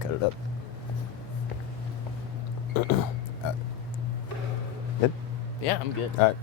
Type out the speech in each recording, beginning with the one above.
Cut it up. Good? Yeah, I'm good. All right.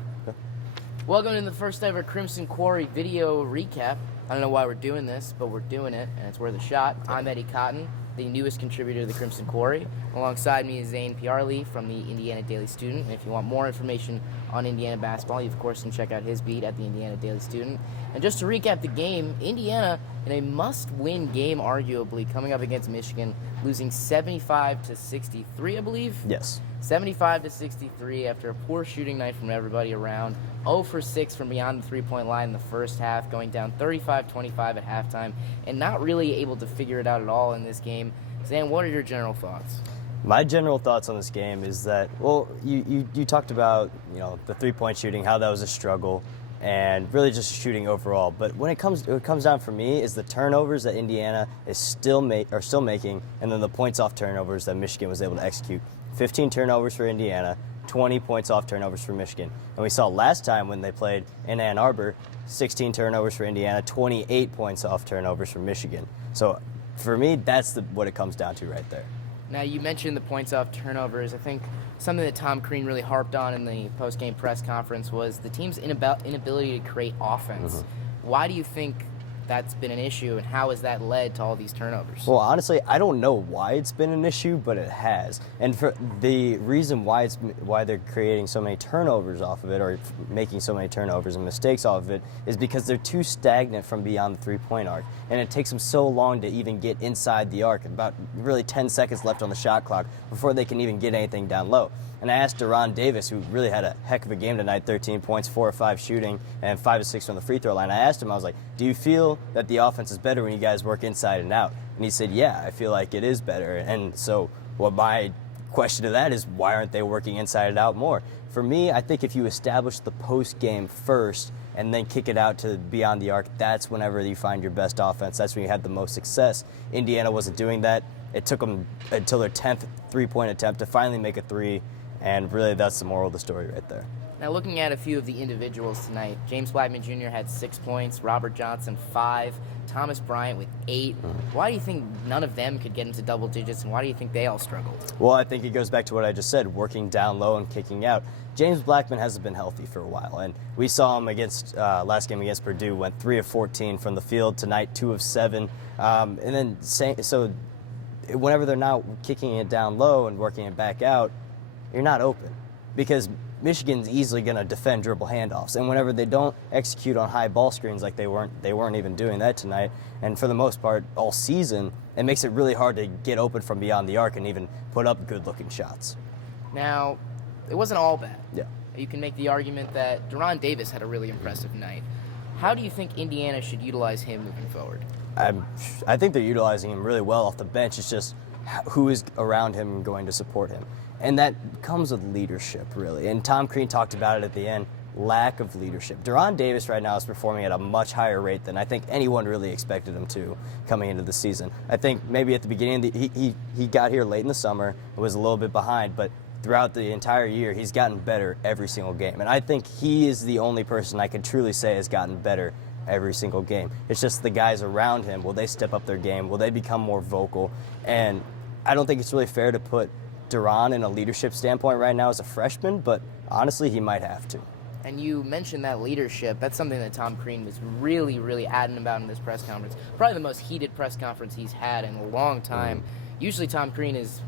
Welcome to the first ever Crimson Quarry video recap. I don't know why we're doing this, but we're doing it, and it's worth a shot. I'm Eddie Cotton, the newest contributor to the Crimson Quarry. Alongside me is Zane Piarli from the Indiana Daily Student. And if you want more information on Indiana basketball, you of course can check out his beat at the Indiana Daily Student. And just to recap the game, Indiana in a must-win game, arguably, coming up against Michigan, losing 75-63, I believe. Yes. 75-63 after a poor shooting night from everybody around. 0 for 6 from beyond the three-point line in the first half, going down 35-25 at halftime, and not really able to figure it out at all in this game. Zan, what are your general thoughts? My general thoughts on this game is that, well, you talked about, the three-point shooting, how that was a struggle, and really just shooting overall. But when it comes down for me is the turnovers that Indiana is still making, and then the points off turnovers that Michigan was able to execute. 15 turnovers for Indiana, 20 points off turnovers for Michigan. And we saw last time when they played in Ann Arbor, 16 turnovers for Indiana, 28 points off turnovers for Michigan. So for me, that's what it comes down to right there. Now, you mentioned the points off turnovers. I think something that Tom Crean really harped on in the post-game press conference was the team's inability to create offense. Mm-hmm. Why do you think that's been an issue, and how has that led to all these turnovers? Well, honestly, I don't know why it's been an issue, but it has. And for the reason why they're creating so many turnovers off of it, or making so many turnovers and mistakes off of it, is because they're too stagnant from beyond the three-point arc. And it takes them so long to even get inside the arc, about really 10 seconds left on the shot clock before they can even get anything down low. And I asked Deron Davis, who really had a heck of a game tonight, 13 points, 4 of 5 shooting, and 5 of 6 from the free throw line. I asked him, I was like, do you feel that the offense is better when you guys work inside and out? And he said, yeah, I feel like it is better. And so my question to that is, why aren't they working inside and out more? For me, I think if you establish the post game first and then kick it out to beyond the arc, that's whenever you find your best offense. That's when you had the most success. Indiana wasn't doing that. It took them until their 10th three-point attempt to finally make a three. And really, that's the moral of the story right there. Now, looking at a few of the individuals tonight, James Blackman Jr. had 6 points, Robert Johnson 5, Thomas Bryant with 8. Why do you think none of them could get into double digits, and why do you think they all struggled? Well, I think it goes back to what I just said, working down low and kicking out. James Blackman hasn't been healthy for a while, and we saw him against last game against Purdue, went 3 of 14 from the field. Tonight, 2 of 7. And then, so whenever they're not kicking it down low and working it back out, you're not open, because Michigan's easily going to defend dribble handoffs, and whenever they don't execute on high ball screens like they weren't even doing that tonight, and for the most part all season, it makes it really hard to get open from beyond the arc and even put up good-looking shots. Now, it wasn't all bad. Yeah. You can make the argument that Deron Davis had a really impressive night. How do you think Indiana should utilize him moving forward? I think they're utilizing him really well off the bench. It's just who is around him and going to support him. And that comes with leadership, really. And Tom Crean talked about it at the end, lack of leadership. Deron Davis right now is performing at a much higher rate than I think anyone really expected him to coming into the season. I think maybe at the beginning, he got here late in the summer, was a little bit behind, but throughout the entire year, he's gotten better every single game. And I think he is the only person I can truly say has gotten better every single game. It's just the guys around him. Will they step up their game? Will they become more vocal? And I don't think it's really fair to put Deron in a leadership standpoint right now as a freshman, but honestly, he might have to. And you mentioned that leadership. That's something that Tom Crean was really, really adamant about in this press conference. Probably the most heated press conference he's had in a long time. Usually Tom Crean is,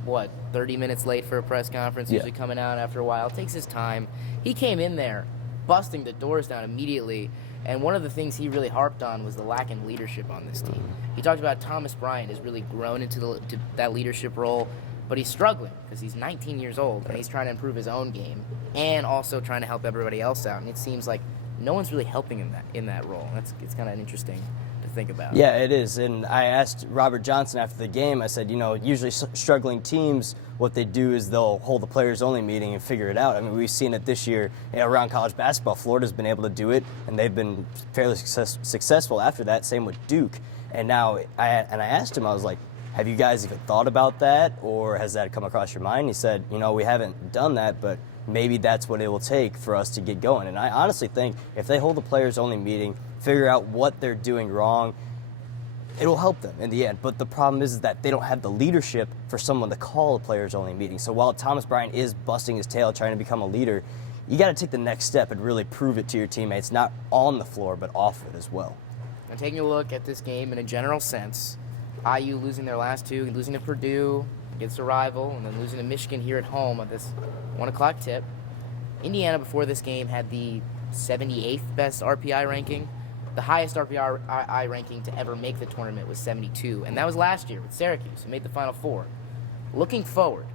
30 minutes late for a press conference, usually coming out after a while. It takes his time. He came in there busting the doors down immediately, and one of the things he really harped on was the lack in leadership on this team. He talked about Thomas Bryant has really grown into that leadership role, but he's struggling because he's 19 years old, and he's trying to improve his own game and also trying to help everybody else out. And it seems like no one's really helping him in that role. It's kind of interesting to think about. Yeah, it is. And I asked Robert Johnson after the game, I said, usually struggling teams, what they do is they'll hold the players-only meeting and figure it out. I mean, we've seen it this year around college basketball. Florida's been able to do it, and they've been fairly successful after that. Same with Duke. And now, I asked him, I was like, have you guys even thought about that, or has that come across your mind? He said, we haven't done that, but maybe that's what it will take for us to get going. And I honestly think if they hold the players-only meeting, figure out what they're doing wrong, it'll help them in the end. But the problem is that they don't have the leadership for someone to call a players-only meeting. So while Thomas Bryant is busting his tail trying to become a leader, you got to take the next step and really prove it to your teammates, not on the floor, but off it as well. Now, taking a look at this game in a general sense, IU losing their last two, losing to Purdue against a rival, and then losing to Michigan here at home at this 1 o'clock tip. Indiana, before this game, had the 78th best RPI ranking. The highest RPI ranking to ever make the tournament was 72, and that was last year with Syracuse, who made the Final Four. Looking forward,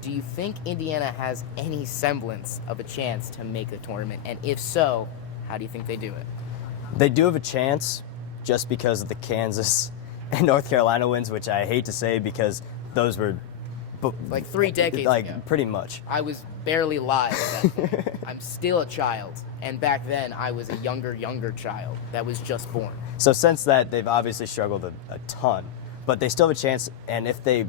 do you think Indiana has any semblance of a chance to make the tournament? And if so, how do you think they do it? They do have a chance just because of the Kansas and North Carolina wins, which I hate to say because those were like 3 decades ago. Pretty much. I was barely live at that point. I'm still a child, and back then I was a younger child that was just born. So since that, they've obviously struggled a ton, but they still have a chance, and if they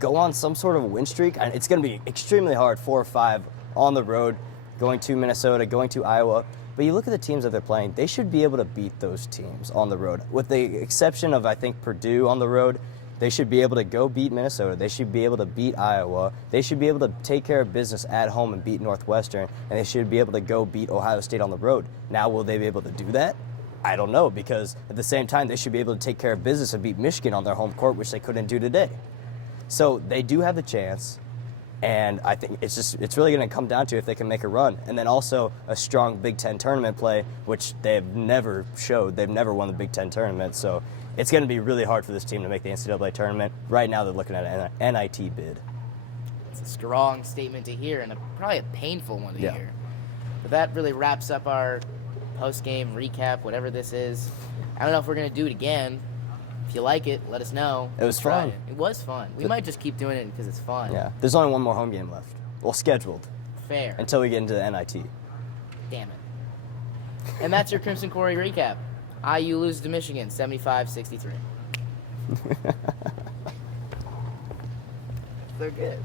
go on some sort of win streak, and it's going to be extremely hard, 4 or 5 on the road, going to Minnesota, going to Iowa. But you look at the teams that they're playing, they should be able to beat those teams on the road. With the exception of, I think, Purdue on the road, they should be able to go beat Minnesota. They should be able to beat Iowa. They should be able to take care of business at home and beat Northwestern. And they should be able to go beat Ohio State on the road. Now, will they be able to do that? I don't know, because at the same time, they should be able to take care of business and beat Michigan on their home court, which they couldn't do today. So they do have the chance. And I think it's really going to come down to if they can make a run. And then also a strong Big Ten tournament play, which they've never showed. They've never won the Big Ten tournament. So it's going to be really hard for this team to make the NCAA tournament. Right now they're looking at an NIT bid. It's a strong statement to hear and probably a painful one to Yeah. hear. But that really wraps up our post-game recap, whatever this is. I don't know if we're going to do it again. If you like it, let us know. It was We'll try fun. It was fun. We might just keep doing it because it's fun. Yeah. There's only one more home game left. Well, scheduled. Fair. Until we get into the NIT. Damn it. And that's your Crimson Quarry recap. IU loses to Michigan, 75-63. They're good.